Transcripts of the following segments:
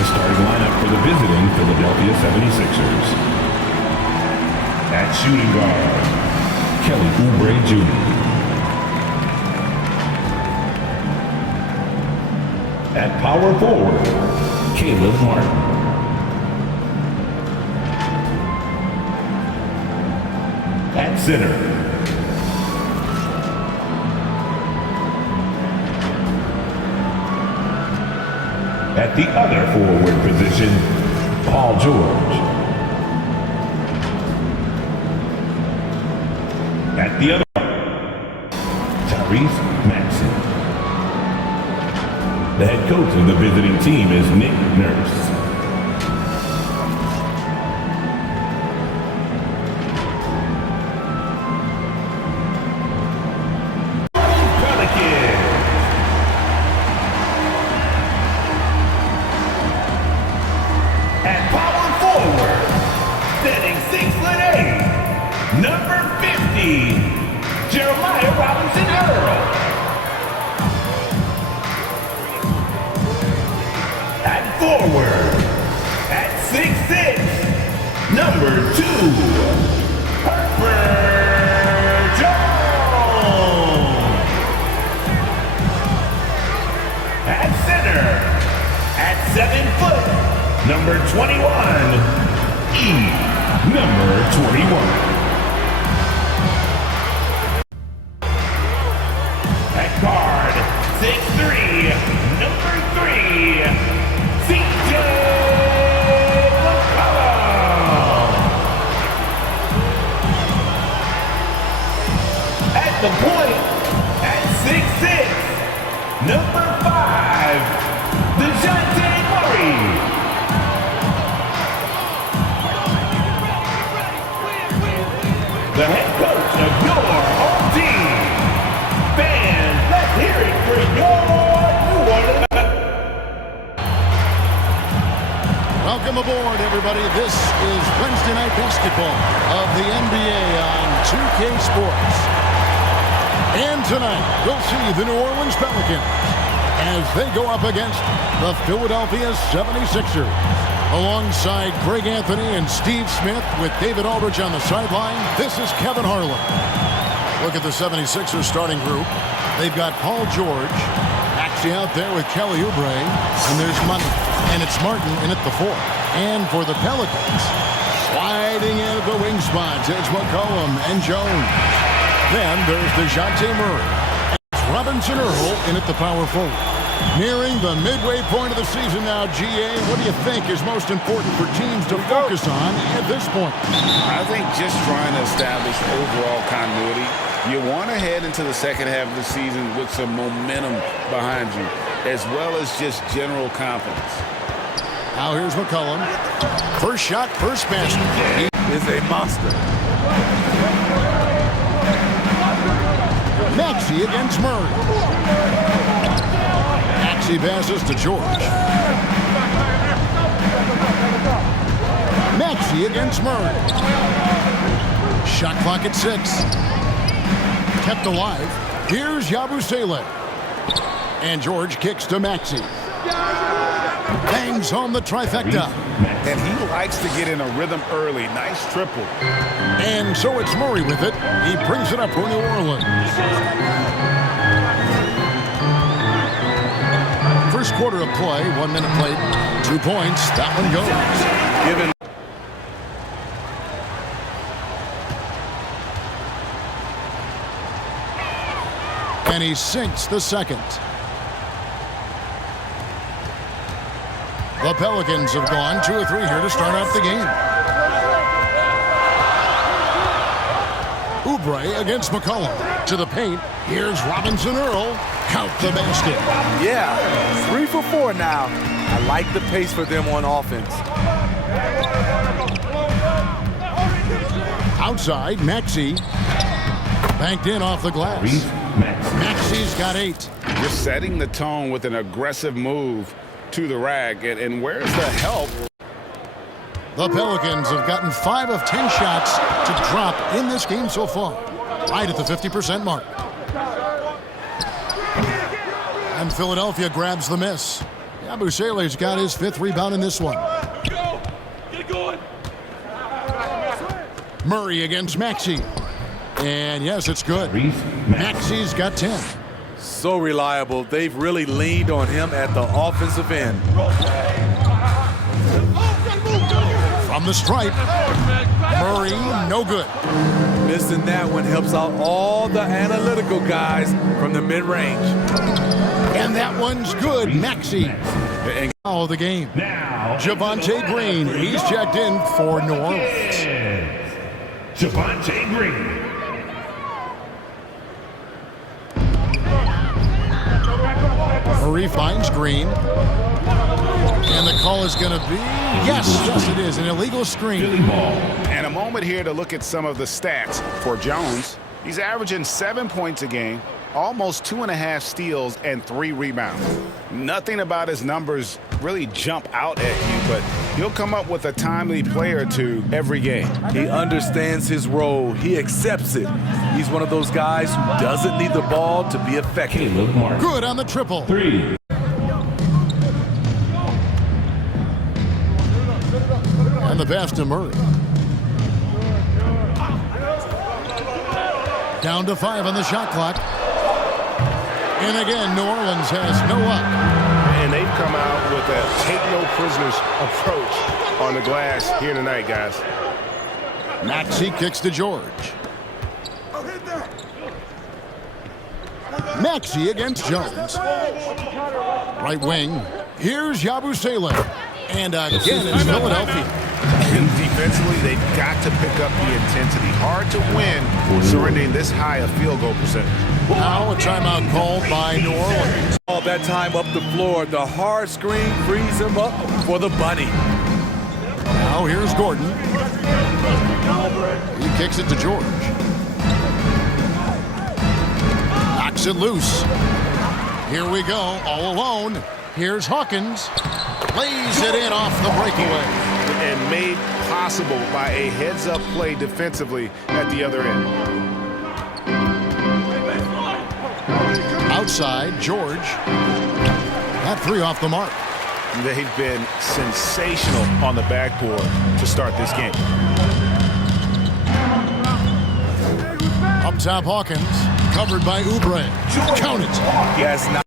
The starting lineup for the visiting Philadelphia 76ers. At shooting guard, Kelly Oubre Jr. At power forward, Caleb Martin. At center, at the other forward position, Paul George. At the other, Tyrese Maxey. The head coach of the visiting team is Nick Nurse. Pelicans. At power forward, standing 6'8", number 50, Jeremiah Robinson Earl. At forward, at 6'6", number 2, Herbert Jones. At center, at 7 foot, number 21, number 21. At guard, 6'3", number 3, CJ McCollum. At the point, at 6'6", number 5, DeJounte Murray. The head coach of your home team. Fans, let's hear it for your New Orleans. Welcome aboard, everybody. This is Wednesday Night Basketball of the NBA on 2K Sports. And tonight, we'll see the New Orleans Pelicans as they go up against the Philadelphia 76ers. Alongside Greg Anthony and Steve Smith with David Aldridge on the sideline, this is Kevin Harlan. Look at the 76ers starting group. They've got Paul George, actually out there with Kelly Oubre, and there's Money. And it's Martin in at the 4. And for the Pelicans, sliding in at the wing spots, it's McCollum and Jones. Then there's DeJounte Murray. And it's Robinson Earl in at the power forward. Nearing the midway point of the season now, GA, what do you think is most important for teams to focus on at this point? I think just trying to establish overall continuity. You want to head into the second half of the season with some momentum behind you, as well as just general confidence. Now here's McCollum. First shot, first basket. He is a monster. Maxey against Murray. Maxey passes to George. Maxey against Murray. Shot clock at 6. Kept alive. Here's Yabusele. And George kicks to Maxey. Bangs home the trifecta. And he likes to get in a rhythm early. Nice triple. And so it's Murray with it. He brings it up for New Orleans. First quarter of play, 1 minute played, 2 points. That one goes. Given and he sinks the second. The Pelicans have gone 2 or 3 here to start out the game. Oubre against McCollum. To the paint. Here's Robinson Earl. Count the basket. Yeah, 3 for 4 now. I like the pace for them on offense. Outside, Maxey. Banked in off the glass. Maxey's got 8. you're setting the tone with an aggressive move to the rack. And where's the help? The Pelicans have gotten 5 of 10 shots to drop in this game so far. Right at the 50% mark. And Philadelphia grabs the miss. Yabusele's got his 5th rebound in this one. Get going. Murray against Maxey. And yes, it's good. Maxey's got 10. So reliable. They've really leaned on him at the offensive end. From the stripe, Murray, no good. Missing that one helps out all the analytical guys from the mid-range. And that one's good. Maxey. Now the game. Javonte Green. He's checked in for New Orleans. Javonte Green. Murray finds Green. And the call is going to be, yes, it is, an illegal screen. And a moment here to look at some of the stats for Jones. He's averaging 7 points a game, almost 2.5 steals, and 3 rebounds. Nothing about his numbers really jump out at you, but he'll come up with a timely play or two every game. He understands his role. He accepts it. He's one of those guys who doesn't need the ball to be effective. Good on the triple. 3. And the pass to Murray. Down to 5 on the shot clock. And again, New Orleans has no up. And they've come out with a take-no-prisoners approach on the glass here tonight, guys. Maxey kicks to George. Maxey against Jones. Right wing. Here's Yabusele. And again, it's Philadelphia. And defensively, they've got to pick up the intensity. Hard to win surrendering this high a field goal percentage. Now a timeout called by New Orleans. All that time up the floor. The hard screen frees him up for the bunny. Now here's Gordon. He kicks it to George. Knocks it loose. Here we go, all alone. Here's Hawkins. Lays it in off the breakaway. And made possible by a heads-up play defensively at the other end. Outside, George. That 3 off the mark. They've been sensational on the backboard to start this game. Up top, Hawkins. Covered by Oubre. Count it. Yes, not.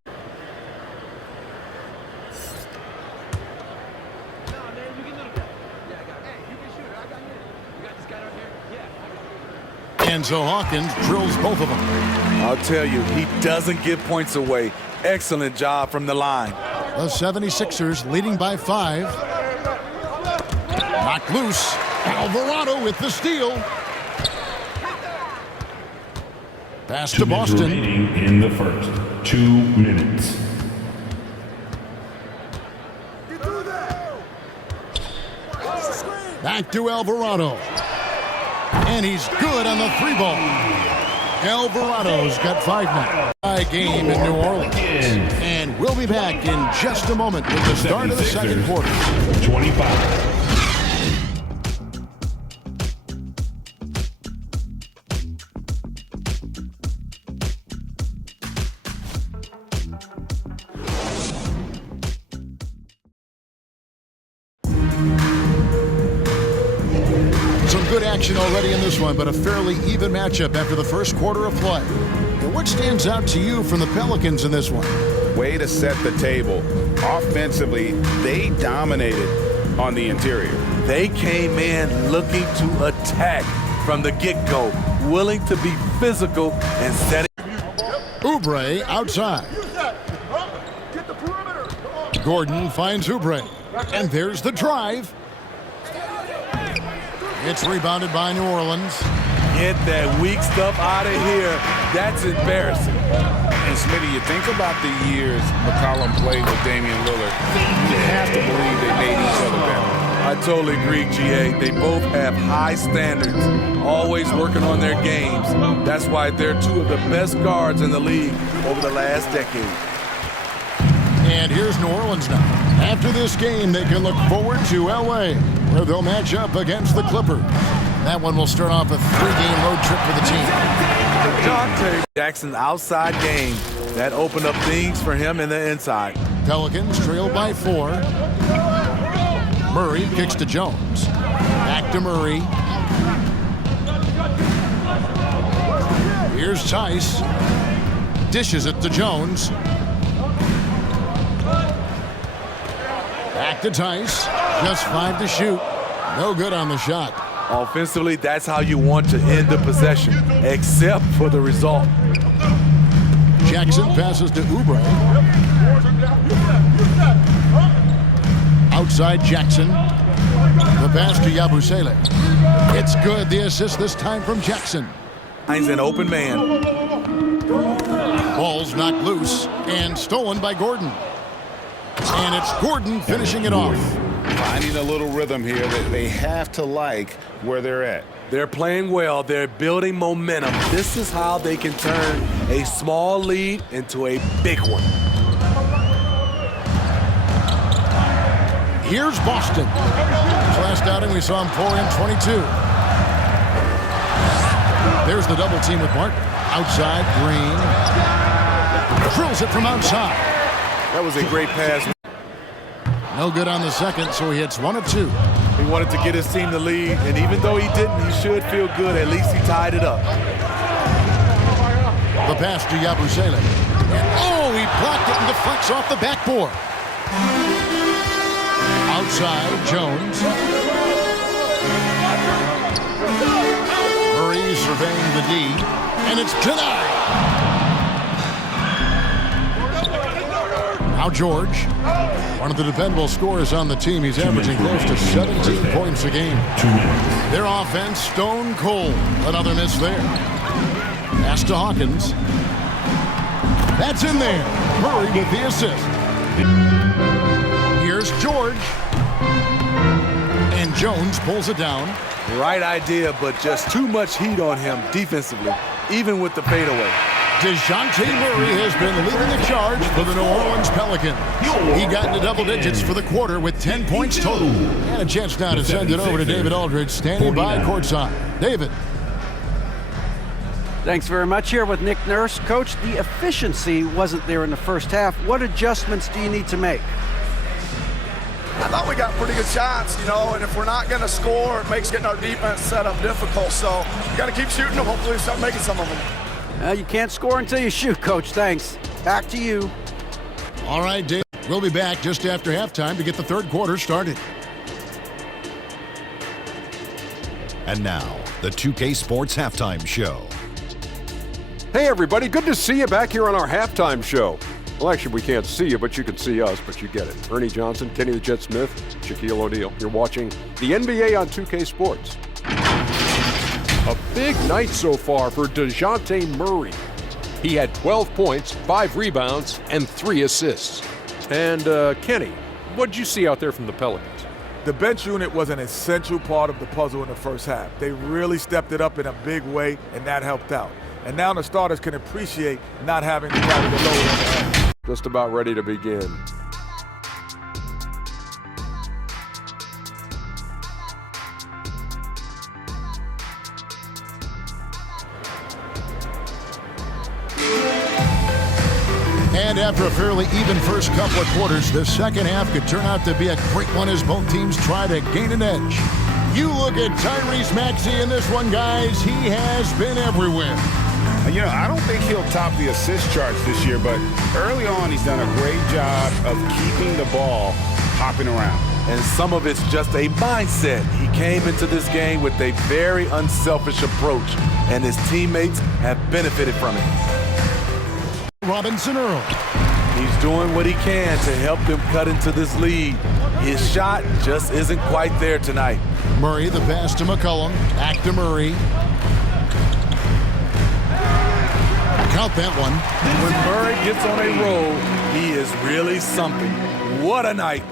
And so Hawkins drills both of them. I'll tell you, he doesn't give points away. Excellent job from the line. The 76ers leading by 5. Knocked loose. Alvarado with the steal. Pass to Boston. Remaining in the first. 2 minutes. Back to Alvarado. And he's good on the 3-ball. Alvarado's got 5 now. High game in New Orleans. And we'll be back in just a moment with the start of the second quarter. 25. Good action already in this one, but a fairly even matchup after the first quarter of play. And what stands out to you from the Pelicans in this one? Way to set the table. Offensively, they dominated on the interior. They came in looking to attack from the get-go, willing to be physical and setting. Oubre outside. Gordon finds Oubre. And there's the drive. It's rebounded by New Orleans. Get that weak stuff out of here. That's embarrassing. And Smitty, you think about the years McCollum played with Damian Lillard. You have to believe they made each other better. I totally agree, GA. They both have high standards, always working on their games. That's why they're 2 of the best guards in the league over the last decade. And here's New Orleans now. After this game, they can look forward to L.A., where they'll match up against the Clippers. That one will start off a 3-game road trip for the team. Jackson's outside game, that opened up things for him in the inside. Pelicans trail by 4. Murray kicks to Jones. Back to Murray. Here's Tice. Dishes it to Jones. Back to Tice. Just 5 to shoot. No good on the shot. Offensively, that's how you want to end the possession, except for the result. Jackson passes to Oubre. Outside Jackson. The pass to Yabusele. It's good. The assist this time from Jackson. He's an open man. Ball's knocked loose and stolen by Gordon. And it's Gordon finishing it off. Finding a little rhythm here that they have to like where they're at. They're playing well. They're building momentum. This is how they can turn a small lead into a big one. Here's Boston. Last outing we saw him pour in 22. There's the double team with Martin. Outside, Green. Drills it from outside. That was a great pass. No good on the second, so he hits 1 of 2. He wanted to get his team the lead, and even though he didn't, he should feel good. At least he tied it up. The pass to Yabusele. Oh, he blocked it and deflects off the backboard. Outside, Jones. Murray surveying the D, and it's denied. Now George, one of the dependable scorers on the team. He's averaging close to 17 points a game. 2 minutes. Their offense stone cold. Another miss there. Pass to Hawkins. That's in there. Murray with the assist. Here's George. And Jones pulls it down. Right idea, but just too much heat on him defensively, even with the fadeaway. DeJounte Murray has been leading the charge for the New Orleans Pelicans. He got into double digits for the quarter with 10 points total. And a chance now to send it over to David Aldridge, standing by courtside. David. Thanks very much. Here with Nick Nurse. Coach, the efficiency wasn't there in the first half. What adjustments do you need to make? I thought we got pretty good shots, and if we're not going to score, it makes getting our defense set up difficult. So we got to keep shooting them. Hopefully we start making some of them. You can't score until you shoot, Coach. Thanks. Back to you. All right, Dave. We'll be back just after halftime to get the third quarter started. And now, the 2K Sports Halftime Show. Hey, everybody. Good to see you back here on our halftime show. Well, actually, we can't see you, but you can see us, but you get it. Ernie Johnson, Kenny the Jet Smith, Shaquille O'Neal. You're watching the NBA on 2K Sports. A big night so far for DeJounte Murray. He had 12 points, 5 rebounds, and 3 assists. And, Kenny, what did you see out there from the Pelicans? The bench unit was an essential part of the puzzle in the first half. They really stepped it up in a big way, and that helped out. And now the starters can appreciate not having to carry the load on their head. Just about ready to begin. And after a fairly even first couple of quarters, the second half could turn out to be a great one as both teams try to gain an edge. You look at Tyrese Maxey in this one, guys. He has been everywhere. I don't think he'll top the assist charts this year, but early on he's done a great job of keeping the ball hopping around. And some of it's just a mindset. He came into this game with a very unselfish approach, and his teammates have benefited from it. Robinson Earl. He's doing what he can to help them cut into this lead. His shot just isn't quite there tonight. Murray, the pass to McCollum. Back to Murray. Count that one. When Murray gets on a roll, he is really something. What a night.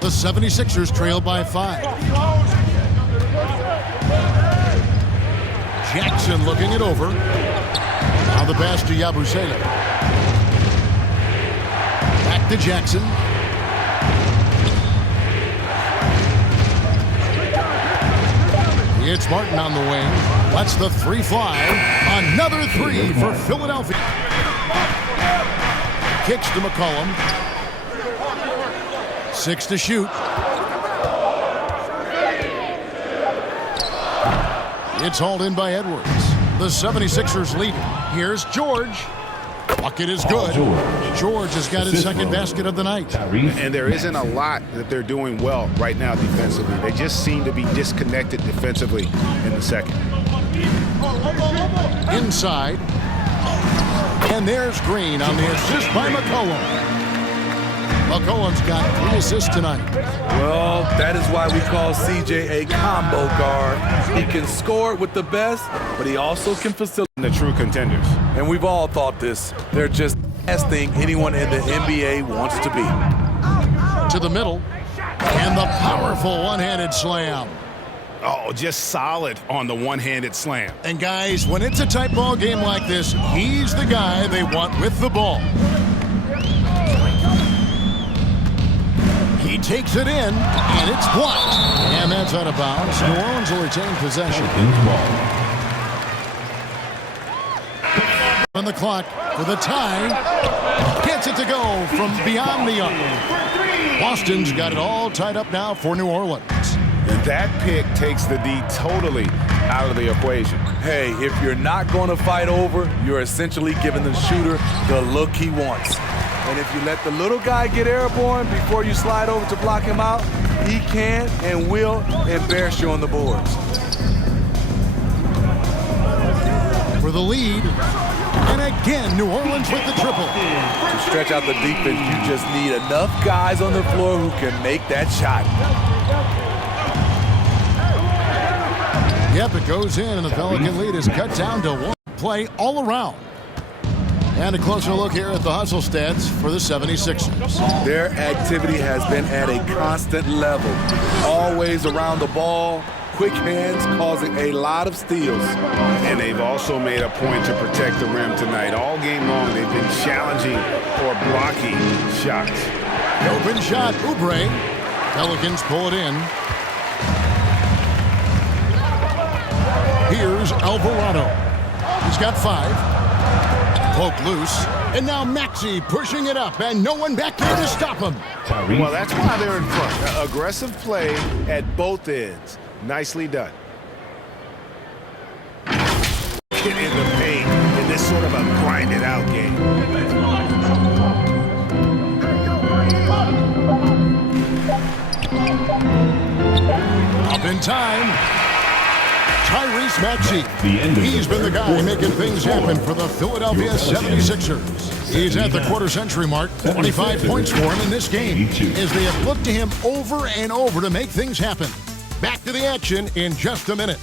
The 76ers trail by 5. Jackson looking it over. Now the pass to Yabusele. Back to Jackson. It's Martin on the wing. Lets the 3 fly. Another 3 for Philadelphia. Kicks to McCollum. 6 to shoot. It's hauled in by Edwards. The 76ers lead. Here's George. Bucket is good. George has got his second basket of the night. And there isn't a lot that they're doing well right now defensively. They just seem to be disconnected defensively in the second. Inside. And there's Green on the assist by McCollum. McCollum's got 3 assists tonight. Well, that is why we call CJ a combo guard. He can score with the best, but he also can facilitate The true contenders. And we've all thought this. They're just the best thing anyone in the NBA wants to be. To the middle. And the powerful one-handed slam. Oh, just solid on the one-handed slam. And guys, when it's a tight ball game like this, he's the guy they want with the ball. He takes it in, and it's blocked. And that's out of bounds. New Orleans will retain possession. On the clock for the tie. Gets it to go from beyond the arc. Boston's got it all tied up now for New Orleans. And that pick takes the D totally out of the equation. Hey, if you're not going to fight over, you're essentially giving the shooter the look he wants. And if you let the little guy get airborne before you slide over to block him out, he can and will embarrass you on the boards. For the lead. And again, New Orleans with the triple. To stretch out the defense, you just need enough guys on the floor who can make that shot. Yep, it goes in, and the Pelican lead is cut down to 1 play all around. And a closer look here at the hustle stats for the 76ers. Their activity has been at a constant level. Always around the ball, quick hands causing a lot of steals. And they've also made a point to protect the rim tonight. All game long, they've been challenging or blocking shots. Open shot, Oubre. Pelicans pull it in. Here's Alvarado. He's got 5. Poke loose. And now Maxey pushing it up, and no one back there to stop him. Well, that's why they're in front. Aggressive play at both ends. Nicely done. Get in the paint in this sort of a grinded-out game. Up in time. Tyrese Maxey. He's been the guy making things happen for the Philadelphia 76ers. He's at the quarter-century mark. 25 points for him in this game as they have looked to him over and over to make things happen. Back to the action in just a minute.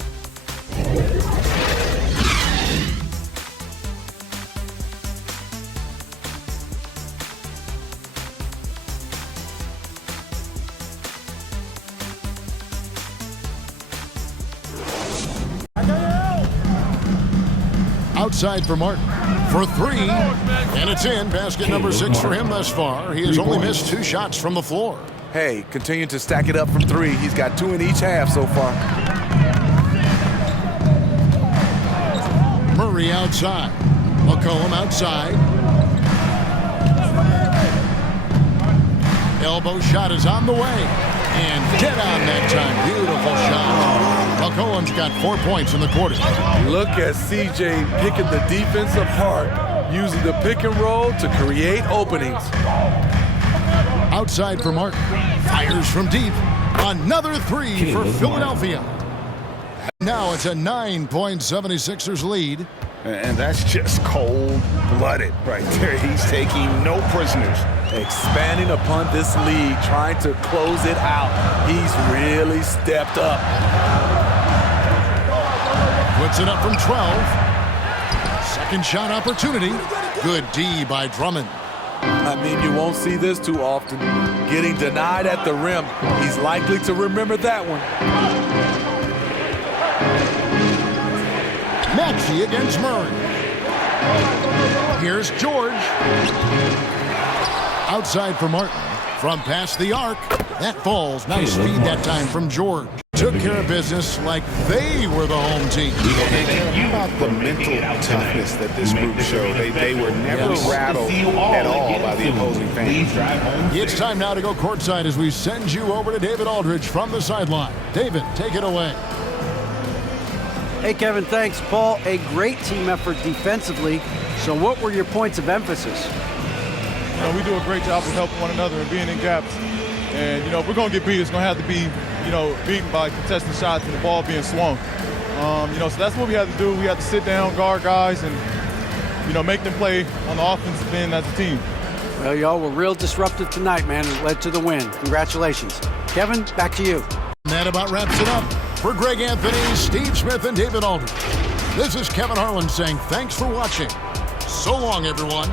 Outside for Martin for 3, and it's in. Basket number 6 for him thus far. He has only missed 2 shots from the floor. Hey, continue to stack it up from 3. He's got 2 in each half so far. Murray outside. McCollum outside. Elbow shot is on the way. And dead on that time. Beautiful shot. McCollum's got 4 points in the quarter. Look at CJ picking the defense apart, using the pick and roll to create openings. Outside for Martin. Fires from deep. Another 3 for Philadelphia. Now it's a 9-point 76ers lead. And that's just cold-blooded right there. He's taking no prisoners. Expanding upon this lead, trying to close it out. He's really stepped up. Puts it up from 12. Second shot opportunity. Good D by Drummond. I mean, you won't see this too often. Getting denied at the rim. He's likely to remember that one. Maxey against Murray. Here's George. Outside for Martin. From past the arc. That falls. Nice feed that time from George. To took care of business like they were the home team. How about the mental toughness that this group showed? They were never rattled at all by the opposing fans. It's time now to go courtside as we send you over to David Aldridge from the sideline. David, take it away. Hey, Kevin, thanks. Paul, a great team effort defensively. So what were your points of emphasis? We do a great job of helping one another and being in gaps. And, if we're going to get beat, it's going to have to be, beaten by contested shots and the ball being swung. So that's what we had to do. We had to sit down, guard guys, and, make them play on the offensive end as a team. Well, y'all were real disruptive tonight, man. It led to the win. Congratulations. Kevin, back to you. And that about wraps it up. For Greg Anthony, Steve Smith, and David Aldridge, this is Kevin Harlan saying thanks for watching. So long, everyone.